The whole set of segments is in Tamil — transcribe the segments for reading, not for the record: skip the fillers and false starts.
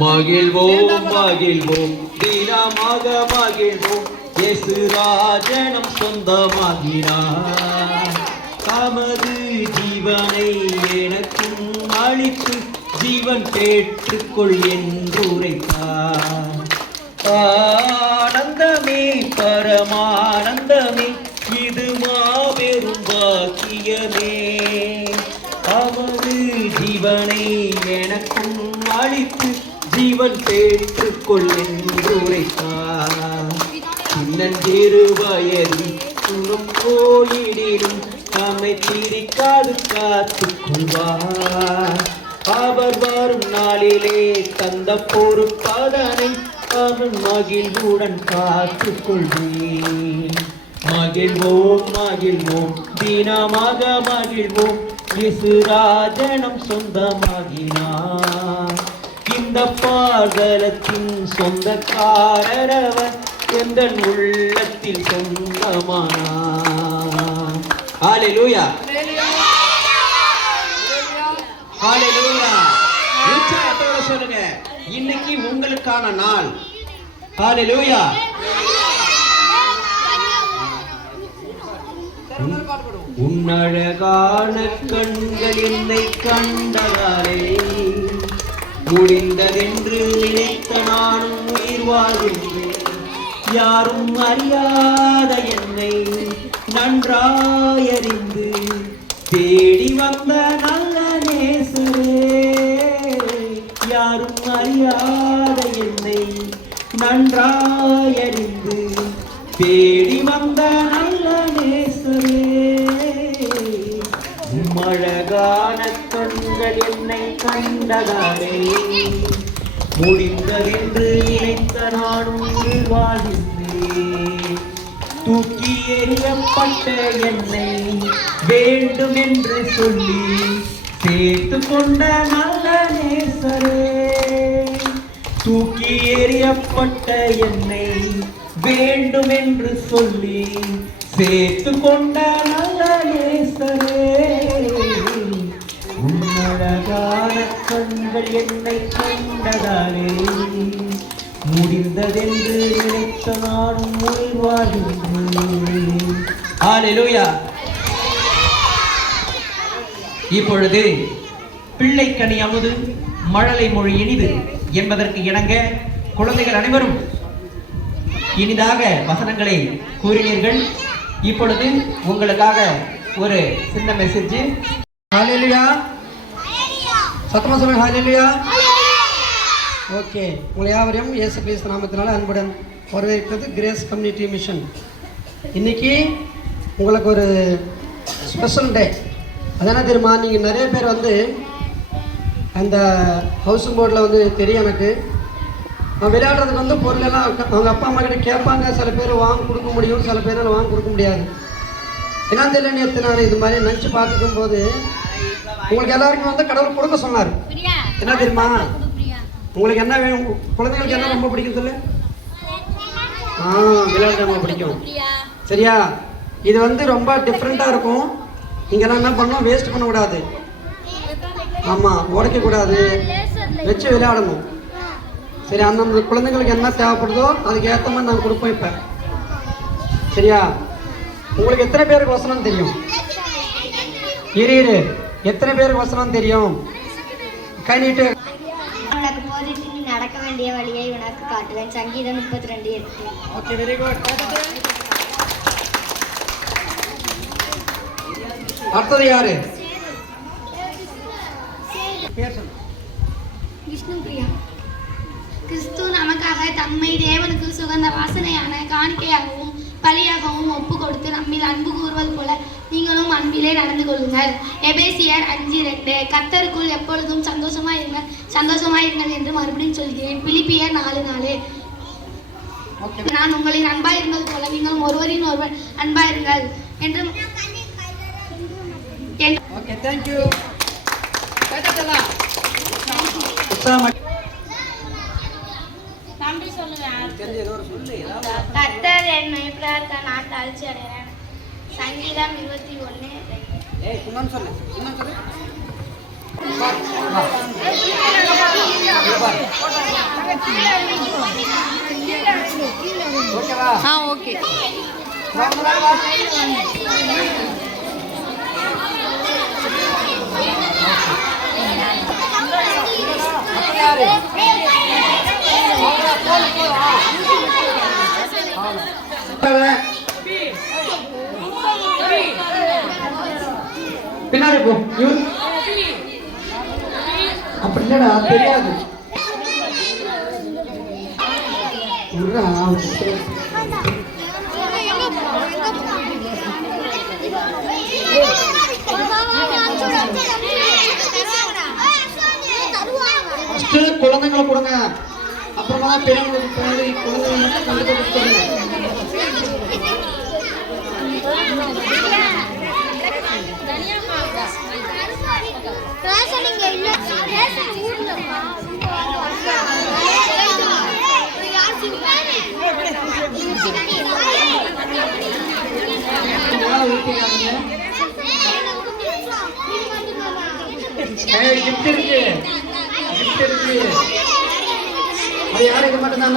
மகிழ்வோம் மகிழ்வோம் தினமாக மகிழ்வோம். இயேசு ராஜனம் சொந்தமாகினார். தமது ஜீவனை எனக்கும் அளித்து ஜீவன் பெற்றுக்கொள் என்று உரைத்தார். ஆனந்தமே பரமானந்தமே, இது மாபெரும் பாக்கியமே. அவரு ஜீவனை எனக்கும் அளித்து ஜீவன் பெற்றுக்கொள் என்று உரைத்தார். சின்னஞ்சிறு வயதில் துணம் போயிடினும் நம்மை பிரிக்காது காத்துக் கொள்வார். அவர் வரும் நாளிலே தந்த பொறுப்பதனை அவன் மகிழ்வுடன் காத்துக் கொள்வேன். மகிழ்வோம் மகிழ்வோம் தினமாக மகிழ்வோம். இயேசு ராஜனம் சொந்தமாகினார். இந்த பாதலத்தின் சொந்தக்காரரவர் எந்த உள்ளத்தில் சொந்தமானார். ஹல்லேலூயா ஹல்லேலூயா. உற்சாகத்தோட சொல்லுங்க, இன்னைக்கு உங்களுக்கான நாள். ஹல்லேலூயா. உன்னழகான கண்கள் என்னை கண்டதாலே முடிந்ததென்று நினைத்த நானும் உயிர் வாழ்கின்றேன். யாரும் அறியாத என்னை நன்றாயறிந்து தேடி வந்த நல்ல நேசரே. யாரும் அறியாத என்னை நன்றாயறிந்து தேடி வந்த நல்ல நேசரே. அழகான கண்கள் என்னை கண்டதாலே முடிந்ததென்று நினைத்த நானும் வாழ்கின்றேன். தூக்கி எறியப்பட்ட என்னை வேண்டும் என்று சொல்லி சேர்த்து கொண்ட நல்ல நேசரே. தூக்கி எறியப்பட்ட என்னை வேண்டும் என்று சொல்லி சேர்த்து கொண்ட நல்ல நேசரே. உன்னழகான கண்கள் என்னை கண்டதாலே முடிந்ததென்று நினைத்த நானும் வாழ்கின்றேன். ஹல்லேலூயா. இப்பொழுது பிள்ளைக்கனி அமுது மழலை மொழி இனிது என்பதற்கு இணங்க குழந்தைகள் அனைவரும் இனிதாக வசனங்களை கூறினீர்கள். இப்பொழுது உங்களுக்காக ஒரு சின்ன மெசேஜ். ஹல்லேலூயா. சத்தமா சொல்லுங்க, ஹல்லேலூயா. ஓகே, உங்களை யாவரையும் இயேசு கிறிஸ்து நாமத்தினால அன்புடன் வரவேற்கிறது கிரேஸ் கம்யூனிட்டி மிஷன். இன்னைக்கு உங்களுக்கு ஒரு ஸ்பெஷல் டே. அதென்ன தெரியுமா? நீங்கள் நிறைய பேர் வந்து அந்த ஹவுசிங் போர்டில் வந்து தெரியும் எனக்கு. விளையாடுறதுக்கு வந்து பொருளெல்லாம் அவங்க அப்பா அம்மா கிட்ட கேட்பாங்க. சில பேர் வாங்க கொடுக்க முடியும், சில பேரால் வாங்க கொடுக்க முடியாது. என்ன தெரியல, நேற்று நான் இது மாதிரி நினச்சி பார்த்துக்கும் போது உங்களுக்கு எல்லாருக்கும் வந்து கடவுள் கொடுக்க சொன்னார். என்ன தெரியுமா? உங்களுக்கு என்ன வேணும்? குழந்தைங்களுக்கு என்ன ரொம்ப பிடிக்கும் சொல்லு? விளையாட்டு ரொம்ப பிடிக்கும். சரியா? இது வந்து ரொம்ப டிஃப்ரெண்ட்டாக இருக்கும். இங்கெல்லாம் என்ன பண்ணணும், வேஸ்ட் பண்ணக்கூடாது. ஆமாம், உடைக்கக்கூடாது, வச்சு விளையாடணும். சரி, அந்த குழந்தைங்களுக்கு என்ன தேவைப்படுதோ அதுக்கு ஏற்ற மாதிரி நாங்கள் கொடுப்போம். இப்போ சரியா? உங்களுக்கு எத்தனை பேருக்கு வசனம் தெரியும்? இரு எத்தனை பேருக்கு வசனம் தெரியும்? கை நீட்டு. உனக்கு போதித்து நடக்க வேண்டிய வழியை உனக்கு காட்டுவேன். சங்கீதம் 32:8. Okay, very good. அடுத்தது யாரு? விஷ்ணு பிரியா. கிறிஸ்து நமக்காக தம்மை தேவனுக்கு சுகந்த வாசனையான காணிக்கையாகவும் பலியாகவும் ஒப்பு கொடுத்து நம்மில் அன்பு கூறுவது போல நீங்களும் அன்பிலே நடந்து கொள்ளுங்கள். எபேசியர் 5:2. கர்த்தருக்குள் எப்பொழுதும் சந்தோஷமாயிருங்கள் என்று மறுபடியும் சொல்கிறேன். பிலிப்பியர் 4:4. நான் உங்களின் அன்பாயிருந்தது போல நீங்களும் ஒருவரின் ஒருவர் அன்பாயிருங்கள் என்று. Okay, thank you. கர்த்தர் என் மேய்ப்பராக நான் தாழ்ச்சி அடைகிறேன். சங்கீதம் 21. சொல்லு. ஓகேவா? ஓகே. பின்னாடி போ. அப்படி இல்லடா, தெரியாது. குழந்தைங்களை கொடுங்க, அப்புறமா தான் பெரியவங்களுக்கு குழந்தைங்க கண்டிப்பாக. கிஃப்ட் இருக்கு, கிஃப்ட் இருக்கு. அது யாருக்கு மட்டும்தான்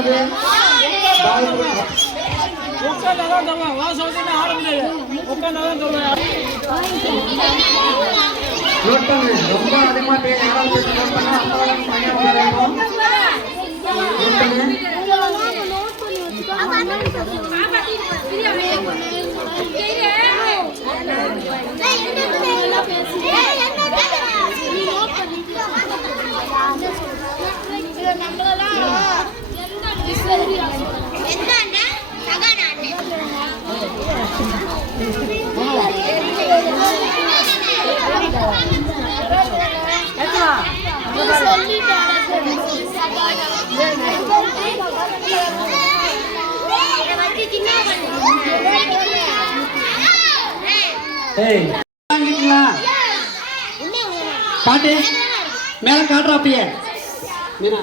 நோட் பண்ணு. ரொம்ப அதிகமா பேர் யாராவது நோட் பண்ணா அம்மாவும் பையன் வரைக்கும் நோட் பண்ணு. காட்டு மேல காட்டுறா அப்படியே. மீனா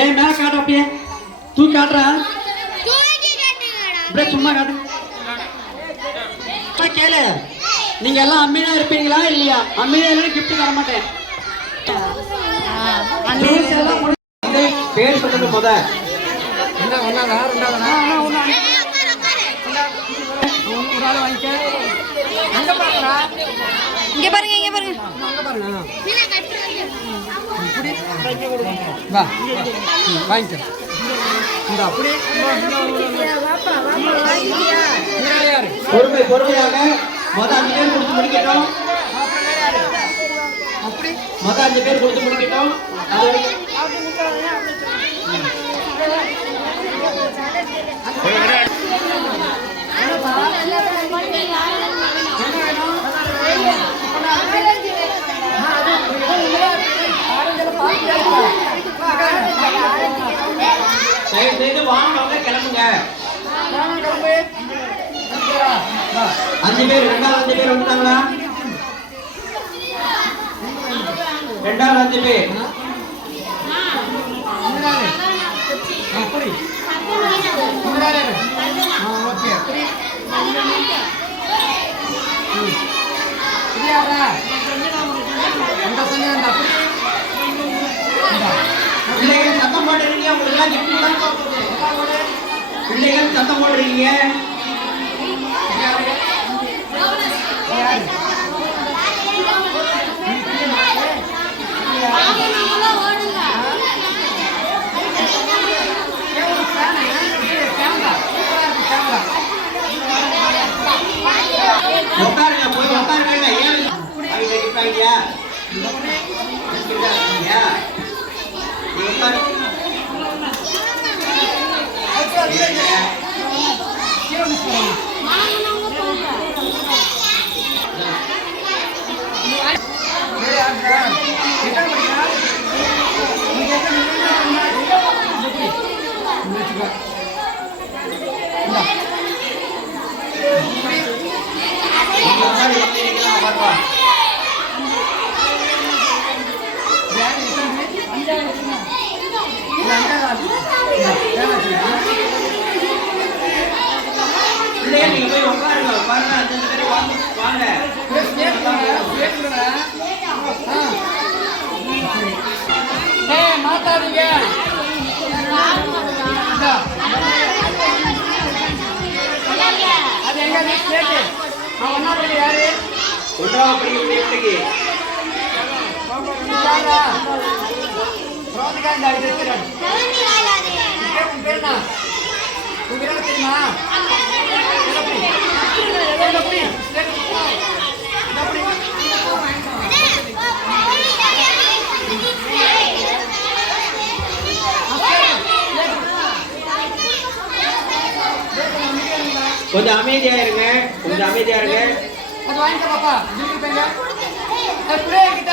ஏய் மேல காட்டுறா அப்படியே. தூக்கி காட்டுறா. அப்படியே சும்மா காட்டு. கேளு, நீங்க எல்லாம் அம்மினா இருப்பீங்களா இல்லையா? அம்மினா இல்லையா கிஃப்ட் தர மாட்டேன். பேர் சொல்லுங்க முத. என்ன ஒன்னாதா ரெண்டாவதா? ஒரு ஆள் வாங்கிக்க. அங்க பாருடா. இங்க பாருங்க, இங்க பாருங்க. அங்க பாருங்க. வா வாங்கிக்க. இந்த அப்படி பொறுமை பொறுமையாக மொத 5 பேர் கொடுத்து முடிக்கட்டும். மொத 5 பேர் கொடுத்து முடிக்கட்டும். செய்து வாங்க, கிளம்புங்க. 5 பேர், ரெண்டாவது 5 பேர் வந்துட்டாங்களா? ரெண்டாவது 5 பேர். பிள்ளைகள் சத்தம் போடுறீங்க, உங்களுக்கு கிஃப்ட் தான் போகுது. பிள்ளைகள் சத்தம் போடுறீங்க. உட்காருங்க, போய் உட்காருங்க. ஏன் ஐடியா நீங்க போய் உட்காருங்க. பாருங்க, 5 பேர் வாங்க. மாத்தாதீங்க. ஒன்னாவது படி யாரு? ஒன்றாவது படிக்கக்கூடிய பிள்ளைக்கு யாரா? ரோதிகா இந்த இது இருக்கிறார். உன் பேர் என்ன? உன் பேர் என்ன தெரியுமா? கொஞ்சம் அமைதியா இருங்க, கொஞ்சம் அமைதியா இருங்க. அது வாங்கிக்க பாப்பா. வீட்டுக்கு போங்க. அது புரிய கிட்ட.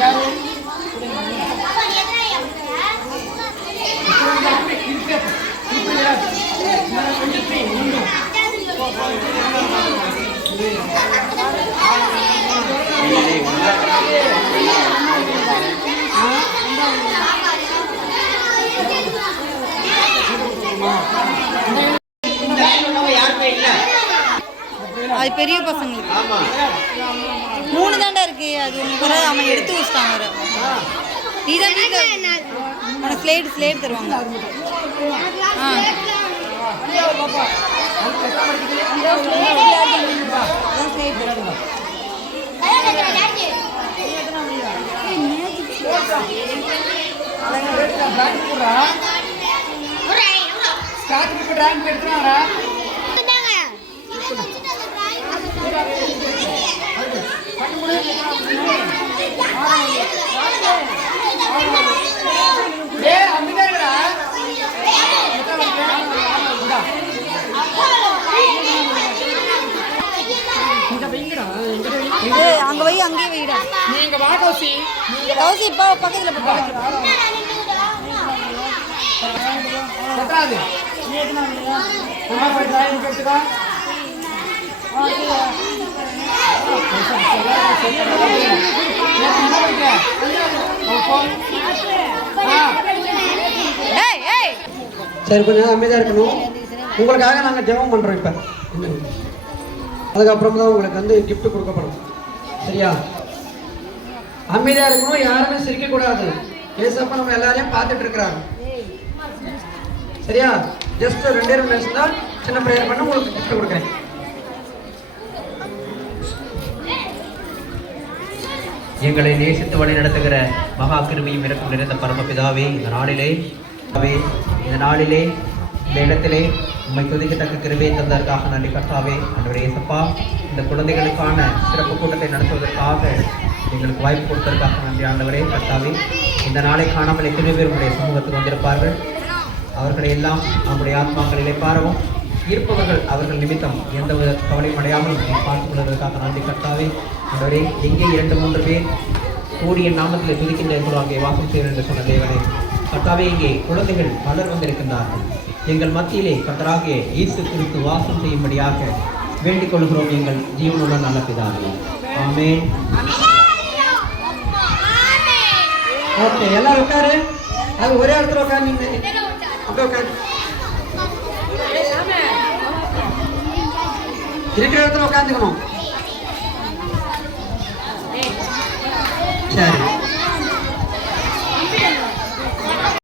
யாரு? யாருமே இல்ல. அது பெரிய பசங்களுக்கு ஆமா 3 தாண்டா இருக்கு. அது ஒன்று அவன் எடுத்து வச்சிட்டான் வர. இதான் வீட்டில் ஸ்லேட் தருவாங்க. ஆ பாப்பா. அதான் ஸ்லேட் தருவாங்க. டிராயிங் எடுத்துறாரா? இது அங்கே வை, அங்கேயே வைடா. நீங்க வா கௌசி. கௌசி இப்போ பக்கத்தில் போட்டு பத்தாது. அம்மா போய் டிராயிங் எடுத்துக்கோ. சரி, கொஞ்சம் அமைதியாக இருக்கணும். உங்களுக்காக நாங்கள் ஜெபம் பண்ணுறோம். இப்போ அதுக்கப்புறம் தான் உங்களுக்கு வந்து gift கொடுக்கப்படும். சரியா? அமைதியாக இருக்கணும், யாருமே சிரிக்கக்கூடாது. ஏசப்பா நம்ம எல்லாரையும் பார்த்துட்டு இருக்கிறாங்க. சரியா? ஜஸ்ட் 2 நிமிஷம் தான் சின்ன ப்ரேயர் பண்ண உங்களுக்கு gift கொடுக்குறேன். எங்களை நேசித்து வழி நடத்துகிற மகா கிருபையும் இரக்கம் நிறைந்த பரமபிதாவே, இந்த நாளிலே இந்த இடத்திலே உம்மை துதிக்கத்தக்க கிருபையை தந்ததற்காக நன்றி கர்த்தாவே. ஆண்டவரே இயேசப்பா, இந்த குழந்தைகளுக்கான சிறப்பு கூட்டத்தை நடத்துவதற்காக எங்களுக்கு வாய்ப்பு கொடுத்ததற்காக நன்றி ஆண்டவரே கர்த்தாவே. இந்த நாளை காணாமல் எத்தனை பேர் உங்களுடைய சமூகத்துக்கு வந்திருப்பார்கள். அவர்களை எல்லாம் நம்முடைய ஆத்மாக்களிலே பாரவும் இருப்பவர்கள் அவர்கள் நிமித்தம் எந்த வித கவலையும் அடையாமல் பார்த்துக் கொள்வதற்காக நன்றி கர்த்தாவே. ஆண்டவரே, எங்கே 2-3 பேர் கூடிய நாமத்தில் துதிக்கின்ற அங்கே வாசம் செய்ய என்று சொன்ன தேவனே கர்த்தாவே, இங்கே குழந்தைகள் பலர் வந்திருக்கின்றார்கள். எங்கள் மத்தியிலே கர்த்தராகிய இயேசு கிறிஸ்து வாசம் செய்யும்படியாக வேண்டிக் கொள்கிறோம் எங்கள் ஜீவனுள்ள நல்ல பிதாவே. ஆமென். ஓகே, எல்லாரும் உட்காரு. அது ஒரே இடத்துல உட்காரு. நீங்க அப்படியே உட்காரு. இருக்கிற இடத்துல உட்காந்துக்கணும். சரி.